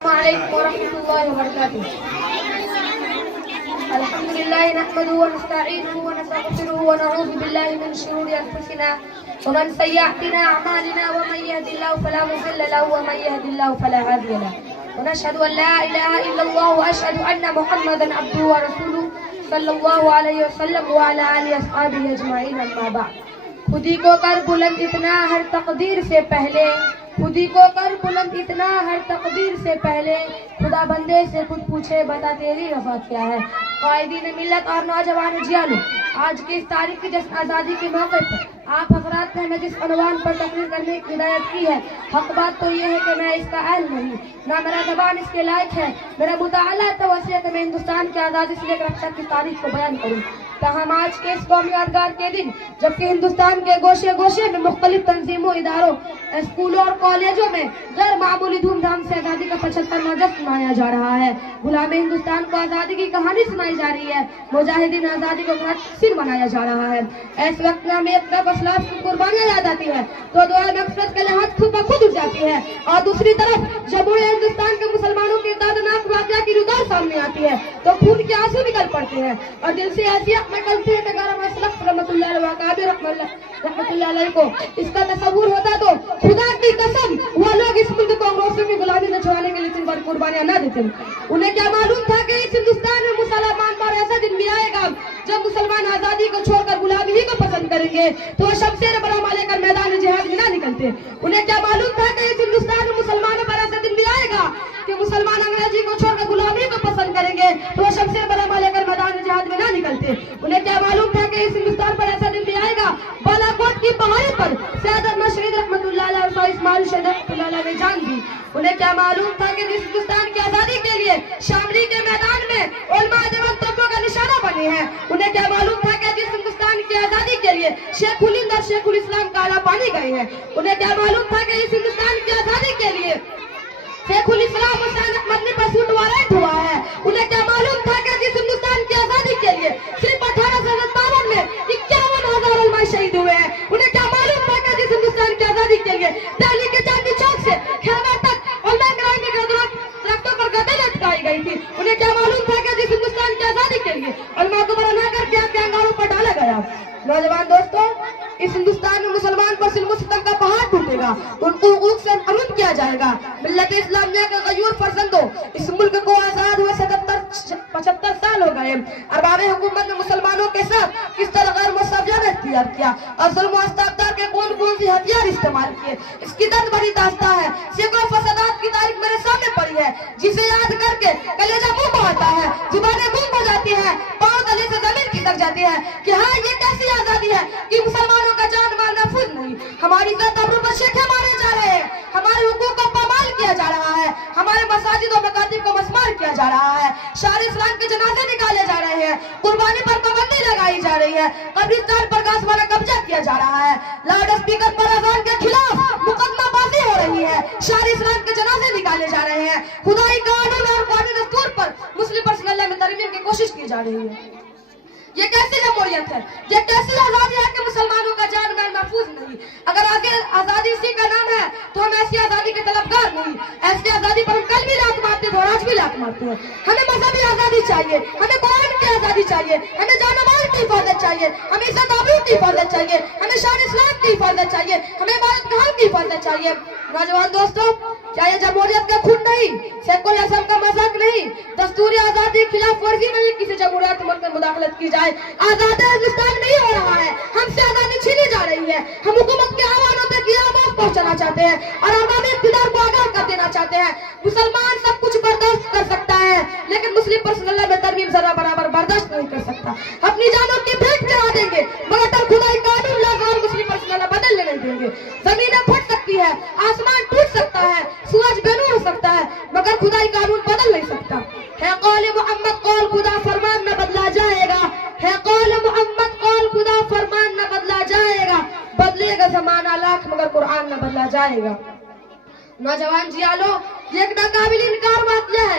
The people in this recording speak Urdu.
عليكم ورحمة الله وبركاته. الحمد لله نحمده ونستعينه ونستغفره ونعوذ بالله من شرور أنفسنا ومن سيئات أعمالنا ومن يهد الله فلا مضل له ومن يهد الله فلا هادي له ونشهد أن لا إله إلا الله وأشهد أن محمدا عبده ورسوله صلی اللہ علیہ وسلم وعلى آلہ اصحابہ اجمعین اما بعد. خودی کو کر بلند اتنا ہر تقدیر سے پہلے، خودی کو کر بلند اتنا ہر تقدیر سے پہلے، خدا بندے سے خود پوچھے بتا تیری وفا کیا ہے. قائدین ملت اور نوجوان جیالو، آج کی اس تاریخی جشن آزادی کے موقع پر آپ حضرات نے ہمیں جس عنوان پر تقریر کرنے کی ہدایت کی ہے، حق بات تو یہ ہے کہ میں اس کا اہل نہیں، نہ میرا زبان اس کے لائق ہے. میرا مطالعہ توسیع ہے کہ میں ہندوستان کی آزادی سے لے کر اب تک کی تاریخ کو بیان کروں. تاہم آج کے اس قومی یادگار کے دن، جبکہ ہندوستان کے گوشے گوشے میں مختلف تنظیموں، اداروں، اسکولوں اور کالجوں میں غیر معمولی دھوم دھام سے آزادی کا 75واں جشن منایا جا رہا ہے. غلام ہندوستان کو آزادی کی کہانی سنائی جا رہی ہے، مجاہدین آزادی کو سن منایا جا رہا ہے. ایس وقت میں ہمیں ایک طرف اسلاف کی قربانیاں یاد آتی ہے تو دعا مقصد کے لحاظ خود بخود اٹھ جاتی ہے، اور دوسری طرف جمہوریہ ہندوستان کے مسلمانوں کی دردناک واقعہ کی ردار سامنے آتی ہے تو خون کے آنسو نکل پڑتے ہیں اور دل سے ایسی میں کلتی ہے کہ اگر ہم اسلف رحمت اللہ علیہ وقابر رحمت اللہ علیہ کو اس کا تصور ہوتا تو خدا کی قسم وہ لوگ اس ملک کو انگریزوں کی غلامی سے چھڑانے کے لیے اتنی بڑی قربانیاں نہ دیتے. انہیں کیا معلوم تھا کہ اس ہندوستان میں مسلمان پر ایسا دن بھی آئے گا جب مسلمان آزادی کو چھوڑ کر غلامی ہی کو پسند کریں گے تو وہ شمشیر برہما لے کر میدان جہاد میں نہ نکلتے. انہیں کیا معلوم تھا کہ اس ہندوستان میں مسلمانوں پر ایسا دن بھی آئے گا کہ مسلمان انگریزی کو چھوڑ کر غلامی کو پسند کریں گے تو وہ شمشیر برہما لے کر میدان جہاد میں نہ نکلتے. انہیں کیا معلوم تھا کہ اس ہندوستان پر ایسا دن بھی آئے گا بالا کوٹ کی پہاڑی پر سید احمد شہید رحمت اللہ علیہ اور اسماعیل شہید رحمت اللہ علیہ نے جان دی. انہیں کیا معلوم تھا کہ اس ہندوستان کی آزادی کے لیے شاملی کے میدان میں علماء دیوبند توپوں کا نشانہ بنے ہیں. انہیں کیا معلوم تھا کہ جس ہندوستان کی آزادی کے لیے شیخ الہند اور شیخ الاسلام کالا پانی گئے ہیں. انہیں کیا معلوم تھا کہ اس ہندوستان کی آزادی کے لیے شیخ الاسلام حسین مدنی پر سوٹ وارنٹ ہوا ہے. انہیں کیا معلوم تھا کہ جس ہندوستان کی آزادی کے لیے صرف 1857 میں 51,000 علماء شہید ہوئے ہیں. انہیں کیا معلوم تھا کہ جس ہندوستان کی آزادی کے لیے دہلی کے چاندنی چوک سے خیبر تک علماء کرام کے درختوں پر گدے لٹکائی گئی تھی. انہیں کیا معلوم تھا کہ جس ہندوستان کی آزادی کے لیے علماء کو بنا کر کے انگاروں پر ڈالا گیا. نوجوان دوستوں، اس ہندوستان میں مسلمان پر ظلم و ستم کا پہاڑ ٹوٹے گا، ان کو حقوق سے محروم کیا جائے گا. ملت اسلامیہ کے غیور فرزندوں، اس ملک کو آزاد ہوئے 75 سال ہو گئے. ارباب حکومت نے مسلمانوں کے ساتھ کس طرح غیر مساویانہ اختیار کیا اور ظلم و استبداد کے کون سی ہتھیار استعمال کیے، اس کی درد بڑی داستان ہے. سینکڑوں فسادات کی تاریخ میرے سامنے پڑی ہے جسے یاد کر کے کلیجہ منہ کو آتا ہے، زبانیں گم ہو جاتی ہیں، پاؤں تلے سے زمین کھسک جاتی ہے کہ ہاں یہ کیسی آزادی ہے کہ مسلمانوں کا جان مال محفوظ نہیں، ہماری عزت ابرو پر شیخے مارے جا رہے ہیں، ہمارے حقوق کو پامال کیا جا رہا ہے، ہمارے مساجد و مکاتب کو مسمار کیا جا رہا ہے، شار اسلام کے جنازے نکالے جا رہے ہیں، قربانی پر پابندی لگائی جا رہی ہے، قبرستان پر گھاس والا قبضہ کیا جا رہا ہے، لاؤڈ اسپیکر پر اذان کے خلاف مقدمہ بازی ہو رہی ہے، شار اسلام کے جنازے نکالے جا رہے ہیں، خدائی قانون اور قانونی دستور پر مسلم پرسنل لا میں ترمیم کی کوشش کی جا رہی ہے. یہ کیسی جمہوریت ہے، یہ کیسی آزادی ہے کہ مسلمانوں کا جان مال محفوظ نہیں. اگر آزادی اسی کا نام ہے تو ہم ایسی آزادی کے طلبگار نہیں. ایسی آزادی پر ہم کل بھی لات مارتے ہیں اور آج بھی لات مارتے ہیں. ہمیں مذہبی آزادی چاہیے، ہمیں قرآن کی آزادی چاہیے، ہمیں جان و مال کی حفاظت چاہیے، ہمیں عزت آبرو کی حفاظت چاہیے، ہمیں شان اسلام کی حفاظت چاہیے، ہمیں عبادت گاہوں کی حفاظت چاہیے. نوجوان دوستوں، کیا یہ جمہوریت کا خون نہیں، سیکولرزم کا مذاق نہیں، دستوری آزادی خلاف ورزی نہیں کسی جمہوریت ملک میں مداخلت کی جائے. آزاد ہندوستان نہیں ہو رہا ہے، ہم سے آزادی چھینی جا رہی ہے. ہم حکومت کے آوانوں تک یہ آواز پہنچانا چاہتے ہیں اور عوامی اقتدار کو آگاہ کر دینا چاہتے ہیں. مسلمان سب کچھ برداشت کر سکتا ہے لیکن مسلم پرسنل لا میں ترمیم ذرا برابر برداشت نہیں کر سکتا. اپنی جانوں کی بھیٹ چڑھا دیں گے مگر خدائی قانون لازم مسلم پرسنل لا بدلنے نہیں دیں گے. زمینیں پھٹ سکتی ہے، آسمان ٹوٹ سکتا ہے، سورج بے نور ہو سکتا ہے مگر خدائی قانون بدل نہیں سکتا. ہے قول محمد قول خدا فرمان نہ بدلا جائے گا، ہے قول محمد قول خدا فرمان نہ بدلا جائے گا، بدلے گا زمانہ لاکھ مگر قرآن نہ بدلا جائے گا. نوجوان جیالو، یہ ایک ناقابل انکار واقعہ ہے